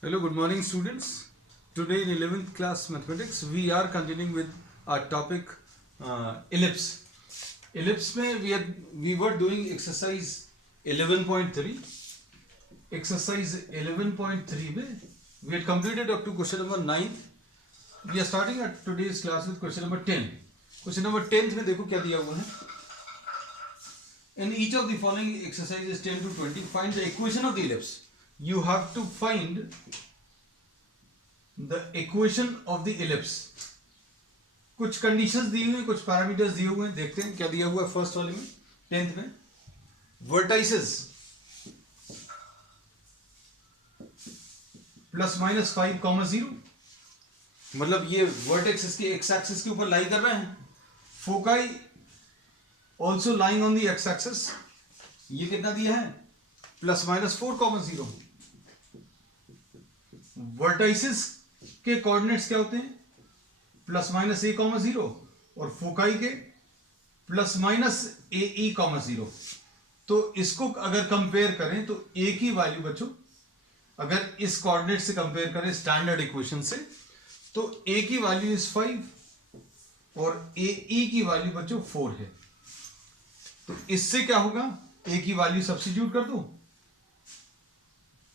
Hello, good morning, students. Today in 11th class mathematics, we are continuing with our topic ellipse. Ellipse में we were doing exercise 11.3. Exercise 11.3 में we had completed up to question number 9. We are starting at today's class with question number 10. Question number 10 में देखो क्या दिया हुआ है. In each of the following exercises 10 to 20, find the equation of the ellipse. You have to find the equation of the ellipse. कुछ conditions दी हुई हैं, कुछ पैरामीटर्स दिए हुए हैं. देखते हैं क्या दिया हुआ है फर्स्ट वाले में, 10th में. वर्टाइसेस ±5,0, मतलब ये वर्टेक्स इसके एक्स एक्सिस के ऊपर लाई कर रहे हैं. Foci also lying on the x axis. ये कितना दिया है, ±4,0. वर्टाइसेस के कोऑर्डिनेट्स क्या होते हैं, ±a,0 और फोकाई के ±ae,0. तो इसको अगर कंपेयर करें तो a की वैल्यू बच्चों, अगर इस कोऑर्डिनेट से कंपेयर करें स्टैंडर्ड इक्वेशन से, तो a की वैल्यू इज 5 और ae की वैल्यू बच्चों 4 है. तो इससे क्या होगा, a की वैल्यू सब्स्टिट्यूट कर दो,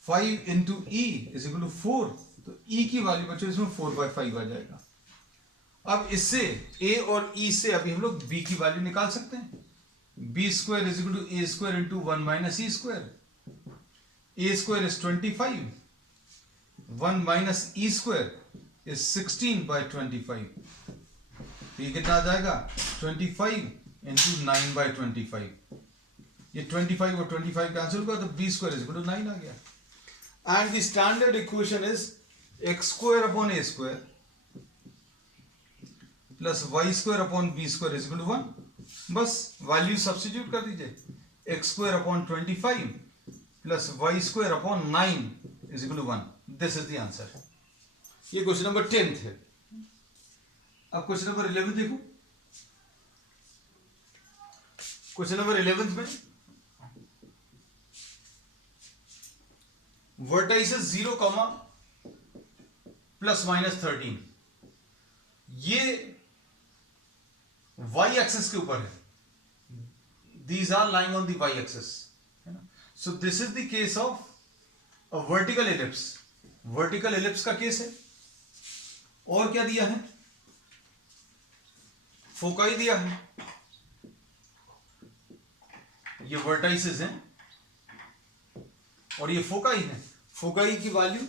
5 into e is equal to 4. तो e की वैल्यू बच्चों इसमें 4/5 आ जाएगा. अब इससे a और e से अभी हम लोग b की वैल्यू निकाल सकते हैं. b square is equal to a square into 1 minus e square. a square is 25, 1 minus e square is 16/25. तो ये कितना आ जाएगा, 25 इंटू 9/25. ये 25 और 25 कैंसिल होगा तो b square is equal to 9 आ गया. And the standard equation is x square upon a square plus y square upon b square is equal to 1. बस वैल्यू सब्स्टिट्यूट कर दीजिए. x square upon 25 plus y square upon 9 is equal to 1. This is the answer. ये question number 10 है. अब question number 11 देखो. Question number 11 में vertices 0, ±13. ये y axis के ऊपर है. These are lying on the y axis, है ना. So this is the case of a vertical ellipse. Vertical ellipse का केस है. और क्या दिया है, फोकाई दिया है. ये वर्टाइसेस हैं और ये फोकाई है. फोकाई की वैल्यू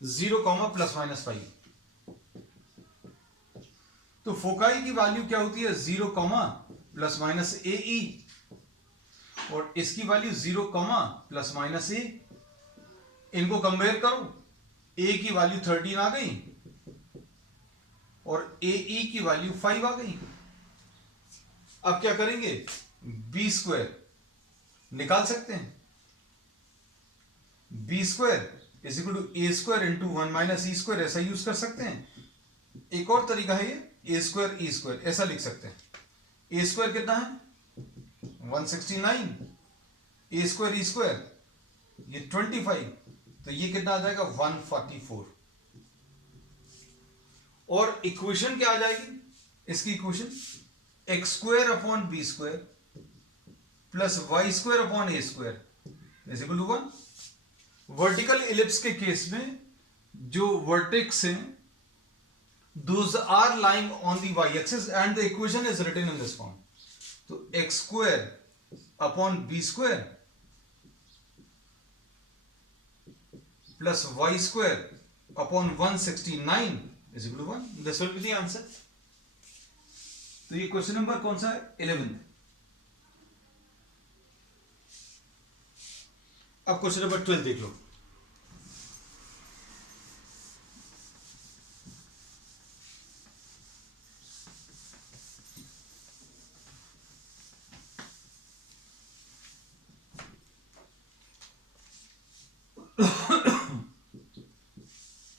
0, ±5. तो फोकाई की वैल्यू क्या होती है, 0, ±ae और इसकी वैल्यू 0, ±a. इनको कंपेयर करो, a की वैल्यू 13 आ गई और ae की वैल्यू 5 आ गई. अब क्या करेंगे, b स्क्वायर निकाल सकते हैं. b square is equal to A square into 1 minus e square, ऐसा यूज कर सकते हैं. एक और तरीका है ये, ए स्क्वायर ई स्क्वायर, ऐसा लिख सकते हैं. ए स्क्वायर कितना है, 169, ए स्क्वायर ई स्क्वायर ये 25, तो ये कितना आ जाएगा, 144. और इक्वेशन क्या आ जाएगी इसकी, equation x square upon B square plus Y square upon A square is equal to 1. Vertical ellipse के केस में जो वर्टेक्स हैं, those are lying on the y axis and the equation is written in this form. तो x square upon b square plus y square upon 169 is equal to 1. This will be the answer. तो ये question number कौन सा है, 11. अब question number 12 देख लो.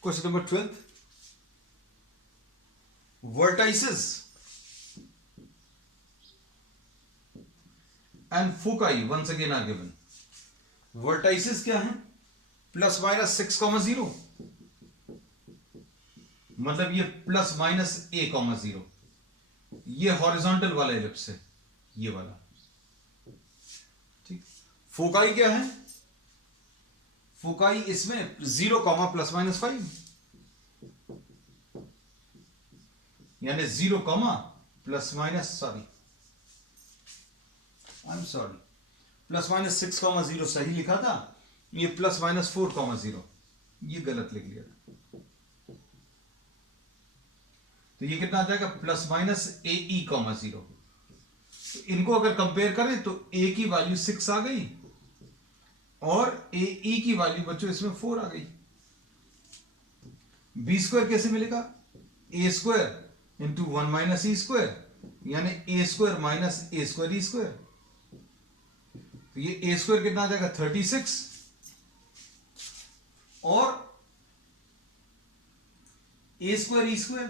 Question number 12. Vertices and foci once again are given. Vertices क्या है, plus minus 6,0, मतलब ये प्लस माइनस a,0, ये हॉरिजॉन्टल वाला एलिप्स है, ये वाला। ठीक, फोकाई क्या है? फोकाई इसमें 0, प्लस माइनस 5, यानी 0, plus minus sorry plus minus 6,0 सही लिखा था, ये प्लस माइनस 4,0, ये गलत लिख लिया था। तो ये कितना आ जाएगा? Plus minus AE,0। तो इनको अगर कंपेयर करें तो a की वैल्यू 6 आ गई और AE की वैल्यू बच्चों इसमें 4 आ गई। b स्क्वायर कैसे मिलेगा? a square into 1 minus e square, यानी a square minus a square e square. तो ये a स्क्वायर कितना आ जाएगा? 36 और a स्क्वायर e स्क्वायर,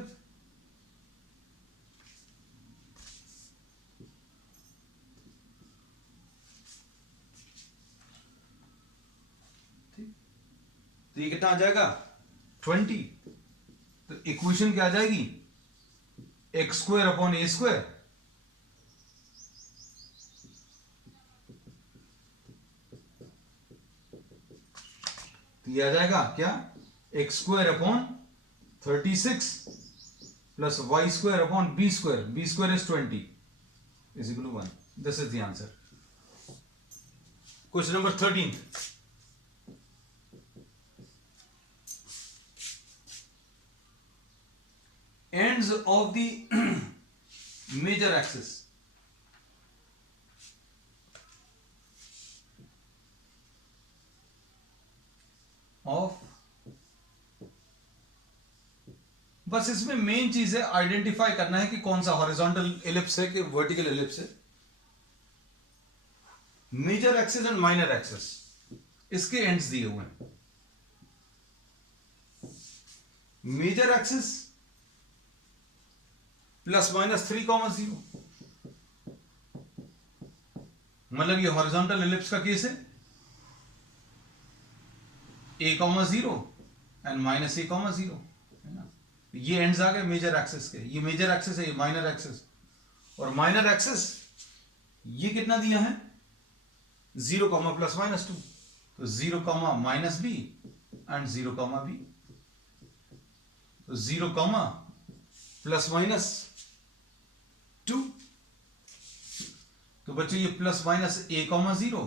तो ये कितना आ जाएगा? 20। तो इक्वेशन क्या आ जाएगी? एक्स स्क्वायर अपॉन ए स्क्वायर, तो ये आ जाएगा क्या? X square upon 36 plus Y square upon B square is 20 is equal to 1। This is the answer. Question number 13, ends of the major axis of, बस इसमें मेन चीज है आइडेंटिफाई करना है कि कौन सा हॉरिजॉन्टल एलिप्स है कि वर्टिकल एलिप्स है। Major axis and minor axis, इसके एंड्स दिए हुए हैं। मेजर एक्सिस प्लस माइनस 3,0, मतलब ये हॉरिजॉन्टल एलिप्स का केस है, a,0 एंड माइनस a,0 है ना। ये एंड्स आ गए मेजर एक्सिस के। ये मेजर एक्सिस है, ये माइनर एक्सिस। और माइनर एक्सिस ये कितना दिया है? 0, प्लस माइनस 2। तो 0, माइनस b एंड 0, b। तो 0, प्लस माइनस 2। तो बच्चों ये प्लस माइनस a,0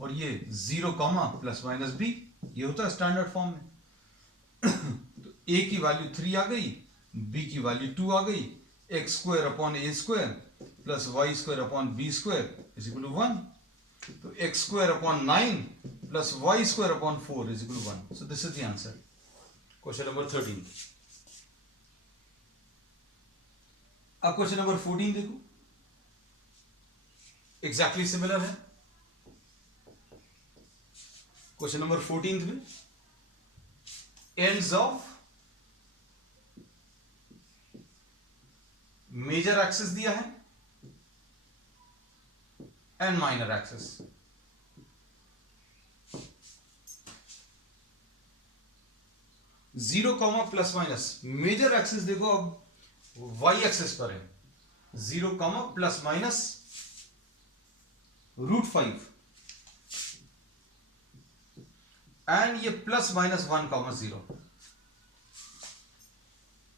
और ये 0, प्लस माइनस b, ये होता है स्टैंडर्ड फॉर्म में। तो a की वैल्यू 3 आ गई, b की वैल्यू 2 आ गई, x square upon A square plus Y square upon B square is equal to 1। तो x square upon 9 plus Y square upon 4 is equal to 1। So this is the answer. Question number 13। अब question number 14 देखो, exactly similar है। Question number 14 में ends of major axis दिया है and minor axis. Zero comma plus minus, major axis देखो अब Y axis पर है, 0, प्लस माइनस √5 एंड ये प्लस माइनस 1,0।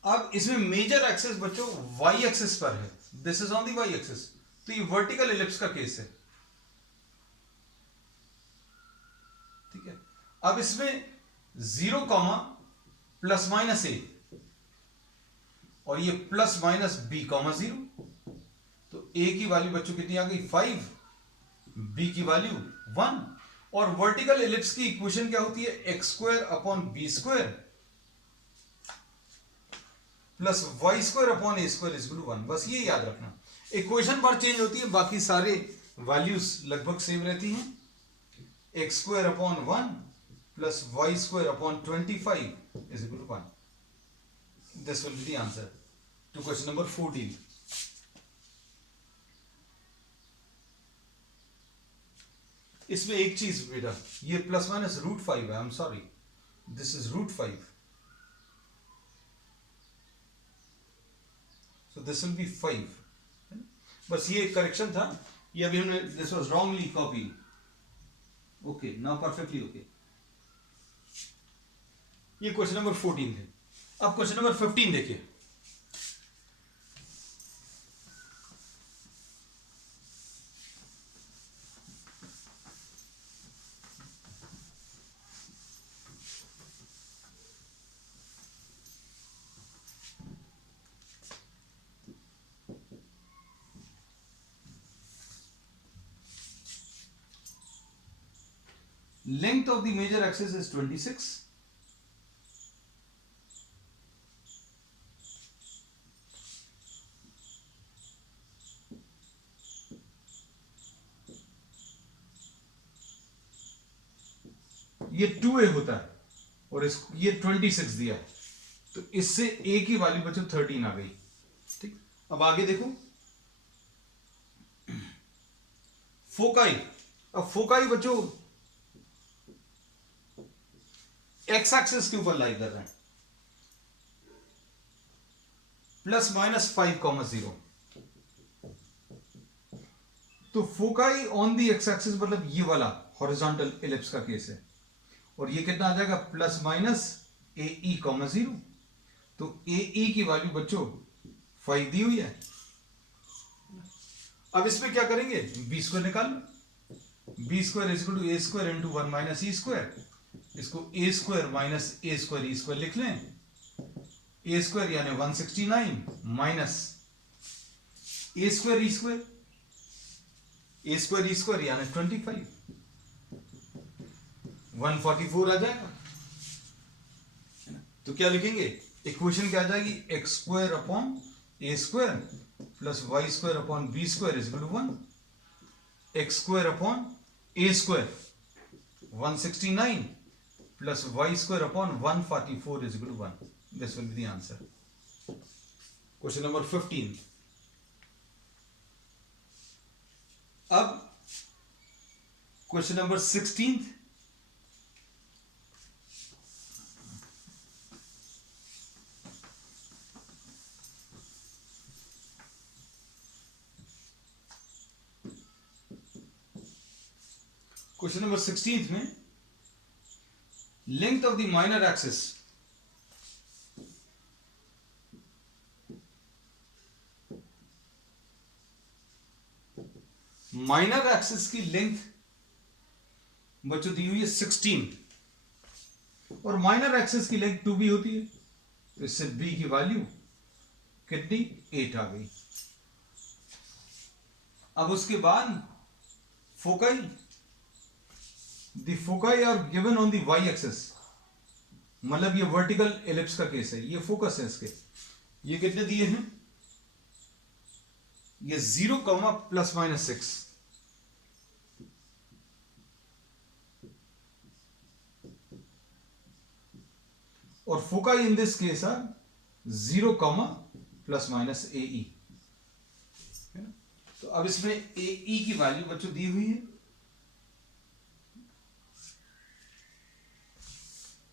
अब इसमें मेजर एक्सिस बच्चों वाई एक्सिस पर है, this is on the y axis. तो ये वर्टिकल एलिप्स का केस है, ठीक है। अब इसमें 0, प्लस माइनस a और ये प्लस माइनस b, 0। तो a की वैल्यू बच्चों कितनी आ गई? 5, b की वैल्यू 1। और वर्टिकल एलिप्स की इक्वेशन क्या होती है? X square upon B square plus Y square upon A square is equal to 1। बस ये याद रखना, इक्वेशन बार चेंज होती है, बाकी सारे वैल्यूज लगभग सेम रहती हैं। X square upon 1 plus Y square upon 25 is equal to 1। This will be the answer to question number 14। इसमें एक चीज बेटा, ये प्लस माइनस √5 है, I am sorry, this is √5, so this will B 5। बस ये एक करेक्शन था, ये अभी हमने, this was wrongly copy. Okay, now perfectly okay. ये क्वेश्चन नंबर 14 है। अब क्वेश्चन नंबर 15 देखिए। Length of the major axis is 26. ये 2a होता है और ये 26 दिया है, तो इससे a की वैल्यू बच्चों 13 आ गई। ठीक, अब आगे देखो फोकाई। अब फोकाई बच्चों एक्स एक्सिस के ऊपर लाई कर रहे हैं, +-5,0। तो foci on the x axis मतलब ये वाला हॉरिजॉन्टल इलिप्स का केस है, और ये कितना आ जाएगा +-AE,0। तो AE की वैल्यू बच्चों 5 दी हुई है। अब इसमें क्या करेंगे, b² निकाल लो। b² = a² into 1 - e²। इसको a² - a² e² लिख लें। a² यानी 169 minus a² e², a² e² यानी 25, 144 आ जाएगा। तो क्या लिखेंगे, इक्वेशन क्या आ जाएगी, x² upon a² plus y² upon b² = 1, x² upon a² 169 plus y² upon 144 = 1। This will be the answer. Question number 15। अब क्वेश्चन नंबर 16। क्वेश्चन नंबर 16 में length of the minor axis, minor axis की length बच्चों दी हुई है 16, और minor axis की length 2b होती है, तो इससे b की वैल्यू कितनी, 8 आ गई। अब उसके बाद foci, the foci are given on the y axis, मतलब ये वर्टिकल एलिप्स का केस है, ये फोकस है इसके। ये कितने दिए हैं, ये 0, ±6। और foci in this case are 0, ±AE। तो अब इसमें AE की वैल्यू बच्चों दी हुई है,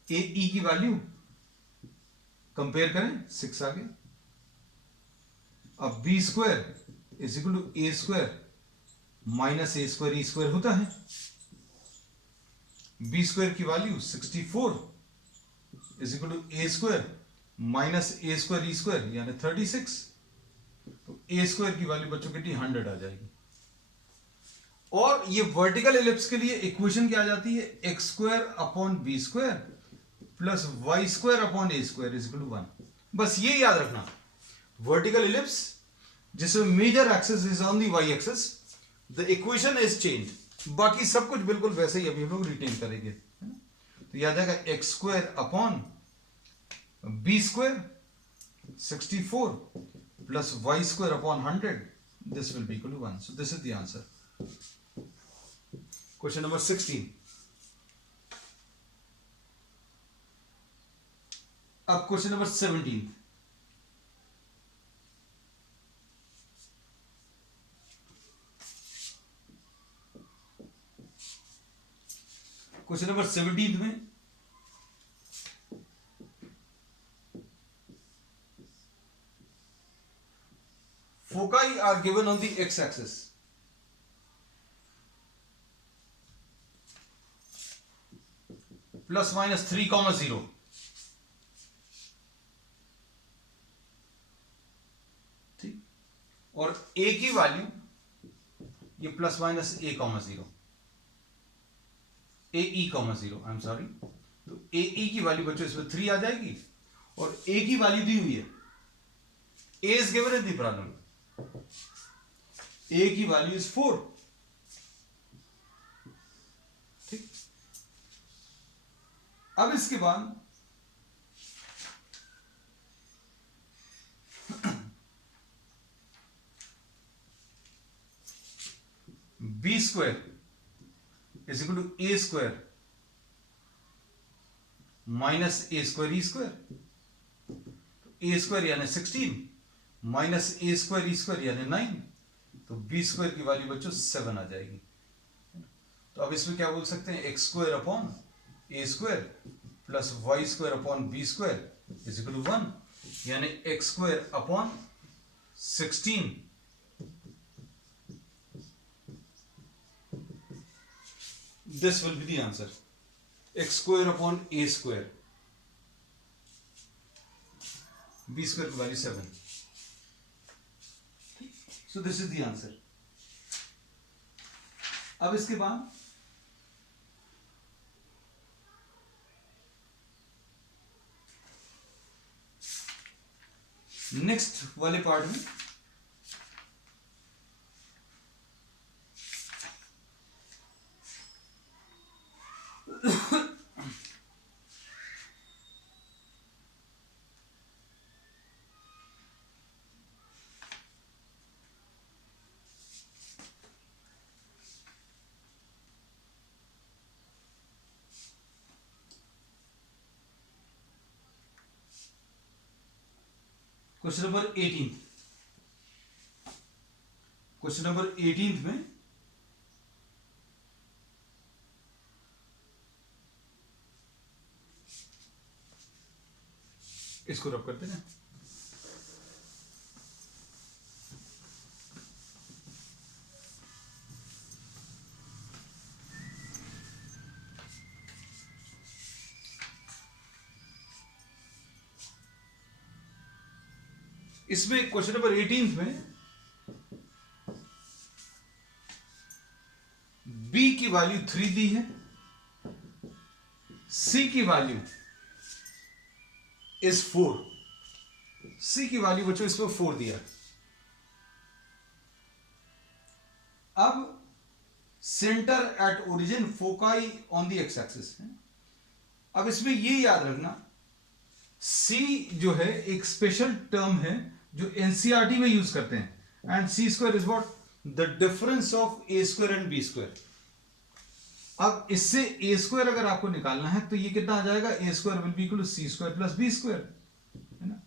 AE की वैल्यू कंपेयर करें, 6 आ गया। अब b² = a² minus a² e² होता है, b² की value 64 = a² minus a² e² यानी 36। तो a² की वैल्यू बच्चों कितनी, 100 आ जाएगी। और ये वर्टिकल एलिप्स के लिए इक्वेशन क्या आ जाती है, x² upon b² plus y² upon a² = 1। बस ये याद रखना, वर्टिकल एलिप्स जिसमें major axis is on the y axis, the equation is change. बाकी सब कुछ बिल्कुल वैसे ही अभी हम लोग रिटेन करेंगे, है ना। तो याद आएगा x² upon b² 64 plus y² upon 100, this will be equal to 1। So this is the answer. Question number 16। अब क्वेश्चन नंबर 17। क्वेश्चन नंबर 17 में foci are given on the x-axis. Plus minus 3,0. ठीक, और a की value ये plus minus a,0 AE,0 I am sorry, तो AE की value बच्चों इसमें 3 आ जाएगी और A की वैल्यू दी हुई है, A is given in the problem, A की वैल्यू इज 4. ठीक, अब इसके बाद B square is equal to A square minus A square E square. A square यानी 16 minus A square E square यानी 9, तो B स्क्वायर की वैल्यू बच्चों 7 आ जाएगी. तो अब इसमें क्या बोल सकते हैं, x square upon A square plus y square upon B square is equal to 1, यानी x square upon 16 this will be the answer, x square upon a square, b square की value 7. So this is the answer. अब इसके बाद next वाले part में question number 18, question number 18 में इसको रब करते हैं. इसमें क्वेश्चन नंबर 18 में B की वैल्यू 3 दी है, C की वैल्यू इज 4, C की वैल्यू बच्चों इसमें 4 दिया. अब centre at origin foci on the x axis. अब इसमें ये याद रखना, C जो है एक स्पेशल टर्म है जो एनसीईआरटी में यूज करते हैं, and C square is what, the difference of a square and b square. अब इससे ए स्क्वायर अगर आपको निकालना है तो ये कितना आ जाएगा, A square will be equal to C square plus B square, है ना.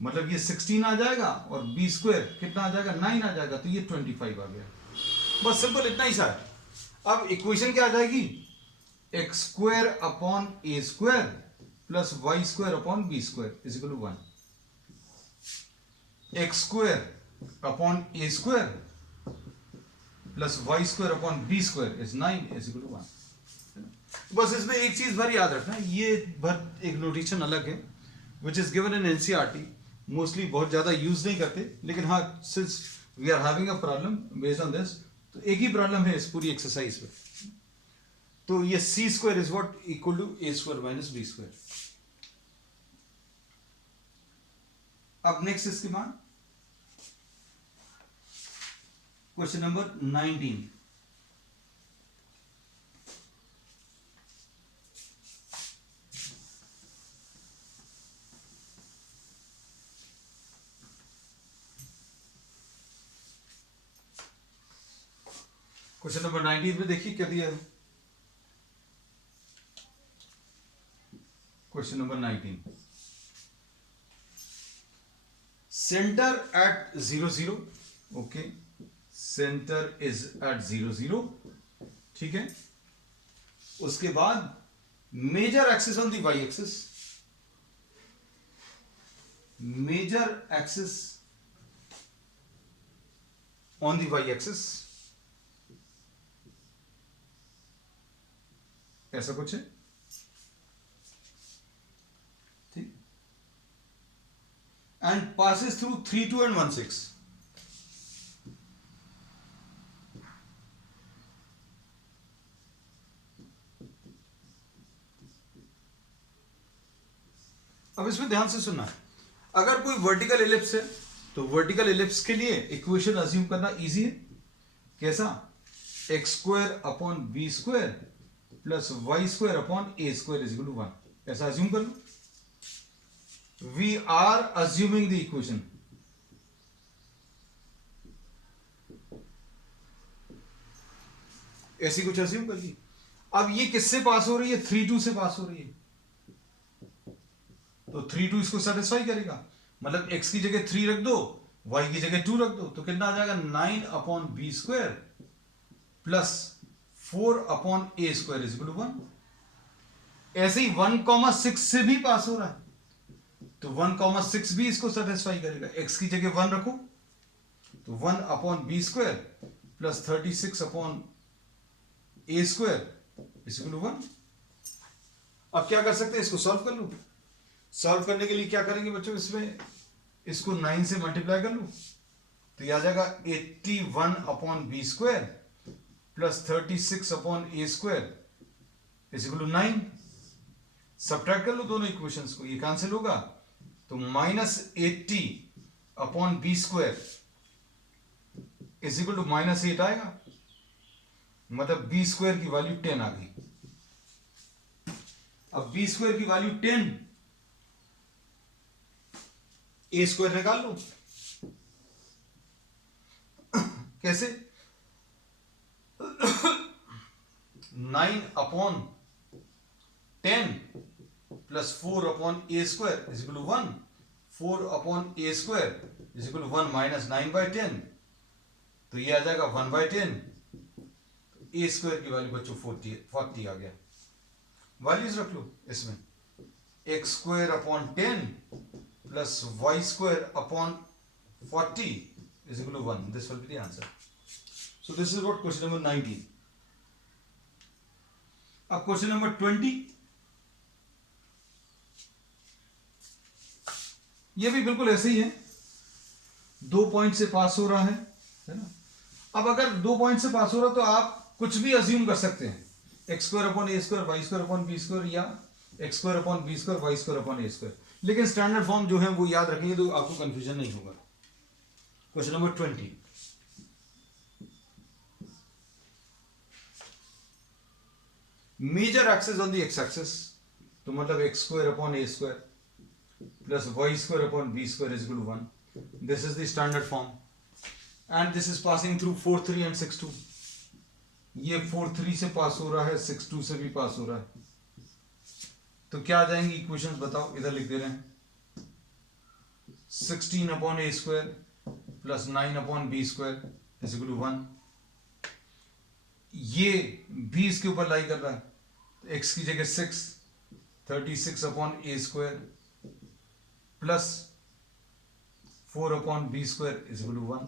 मतलब ये 16 आ जाएगा और बी स्क्वायर कितना आ जाएगा, 9 आ जाएगा, तो ये 25 आ गया. बस सिंपल इतना ही सा है. अब इक्वेशन क्या आ जाएगी, x square upon A square plus Y square upon B square is equal to 1. X square upon A square plus Y square upon B square is 9 is equal to 1. बस इसमें एक चीज भर याद रखना, ये भर एक नोटेशन अलग है which is given in NCERT, mostly बहुत ज्यादा यूज नहीं करते, लेकिन हाँ since we are having a problem based on this, तो एक ही प्रॉब्लम है इस पूरी एक्सरसाइज में. तो ये C square is what equal to A square minus B square. अब नेक्स्ट इसके बाद क्वेश्चन नंबर 19. क्वेश्चन नंबर 19 में देखिए क्या दिया है. Question number 19, centre at 0 0. Okay, centre is at 0 0. ठीक है. उसके बाद major axis on the y axis, major axis on the y axis, ऐसा कुछ है, ठीक, एंड पासिस थ्रू 3 2 and 1 6. अब इसमें ध्यान से सुनना, अगर कोई वर्टिकल एलिप्स है तो वर्टिकल एलिप्स के लिए इक्वेशन अज्यूम करना इजी है। कैसा? X square upon B square plus Y square upon A square is equal to 1, ऐसा अज्यूम कर लो। We are assuming the equation, ऐसी कुछ अज्यूम कर ली। अब ये किससे पास हो रही है? 3 2 से पास हो रही है, तो 3 2 इसको सेटिस्फाई करेगा, मतलब x की जगह 3 रख दो, y की जगह 2 रख दो, तो कितना आ जाएगा? 9 upon B square plus 4 upon A square is equal to 1। ऐसे ही 1,6 से भी पास हो रहा है, तो 1,6 भी इसको सेटिस्फाई करेगा। x की जगह 1 रखो, तो 1 upon B square plus 36 upon A square is equal to 1। अब क्या कर सकते हैं? इसको सॉल्व कर लो। सॉल्व करने के लिए क्या करेंगे बच्चों? इसमें इसको 9 से मल्टीप्लाई कर लो, तो यह आ जाएगा 81 upon B square plus 36 upon A square is equal to 9। Subtract कर लो दोनों इक्वेशंस को, ये कैंसिल होगा, तो -80 upon B square is equal to -8 आएगा, मतलब बी स्क्वायर की वैल्यू 10 आ गई। अब बी स्क्वायर की वैल्यू 10, ए स्क्वायर निकाल लो। कैसे? 9 upon 10 plus 4 upon A square is equal to 1, 4 upon A square is equal to 1 minus 9/10, तो ये आ जाएगा 1/10। ए स्क्वायर की वैल्यू बच्चों 40 आ गया। वैल्यूज रख लो इसमें, x square upon 10 plus y square upon 40 is equal to 1. This will be the answer. So this is what question number 19. अब question number 20, ये भी बिल्कुल ऐसे ही है, 2 पॉइंट से पास हो रहा है ना। अब अगर 2 पॉइंट से पास हो रहा है तो आप कुछ भी अज्यूम कर सकते हैं, एक्स स्क्वायर अपॉन ए square, Y square upon B square, या X square upon B square, Y square upon ए स्क्वायर, लेकिन स्टैंडर्ड फॉर्म जो है वो याद रखेंगे तो आपको कंफ्यूजन नहीं होगा। Question number 20, major axis on the x axis, तो मतलब x square upon A square plus Y square upon B square is equal to 1। This is the standard form and this is passing through 4 3 and 6 2। ये 4 3 से पास हो रहा है, 6 2 से भी पास हो रहा है, तो क्या आ जाएंगी इक्वेशंस बताओ? इधर लिख दे रहे हैं, 16 upon A square plus 9 upon B square is equal to 1। ये बी इसके ऊपर लाई कर रहा है, तो एक्स की जगह 6, 36 upon A square plus 4 upon B square is equal to 1।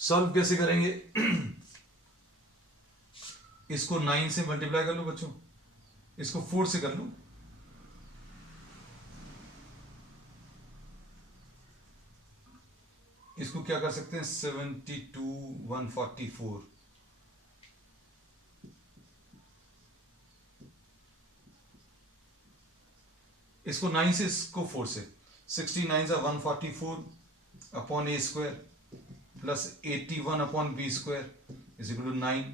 Solve कैसे करेंगे? इसको 9 से मल्टीप्लाई कर लो बच्चों, इसको 4 से कर लो, इसको क्या कर सकते हैं? 72 144, इसको 9 से, इसको 4 से, 69 सा 144 upon A square plus 81 upon B square is equal to 9।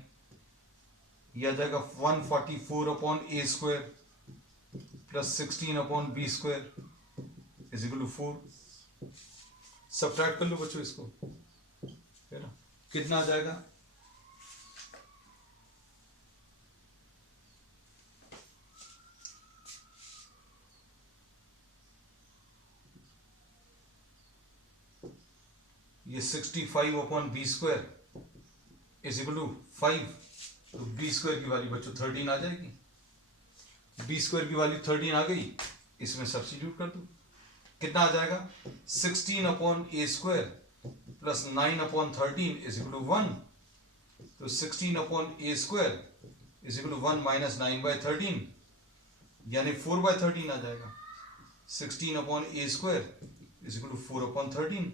यह आ जाएगा 144 upon A square plus 16 upon B square is equal to 4। Subtract कर लो बच्चों इसको, है ना, कितना आ जाएगा? ये 65 upon B square is equal to 5 तो बी स्क्वायर की वैल्यू बच्चों 13 आ जाएगी। बी स्क्वायर की वैल्यू 13 आ गई, इसमें सब्स्टिट्यूट कर दो, कितना आ जाएगा 16 upon A square plus 9 upon 13 is equal to 1। तो 16 upon A square is equal to 1 minus 9/13 यानी 4/13 आ जाएगा। 16 upon A square is equal to 4 upon 13।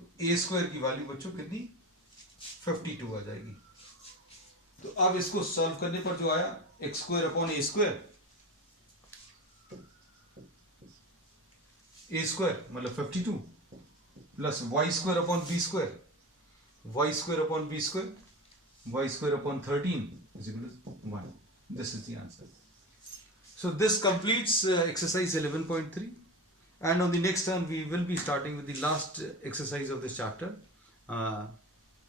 तो ए स्क्वायर की वैल्यू बच्चों कितनी 52 आ जाएगी। तो अब इसको सॉल्व करने पर जो आया x square upon A square, a square मतलब 52 plus Y square upon B square, Y square upon B square, Y square upon 13 is equal to 1. This is the answer. So this completes exercise 11.3, and on the next turn we will be starting with the last exercise of this chapter,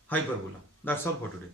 hyperbola. That's all for today.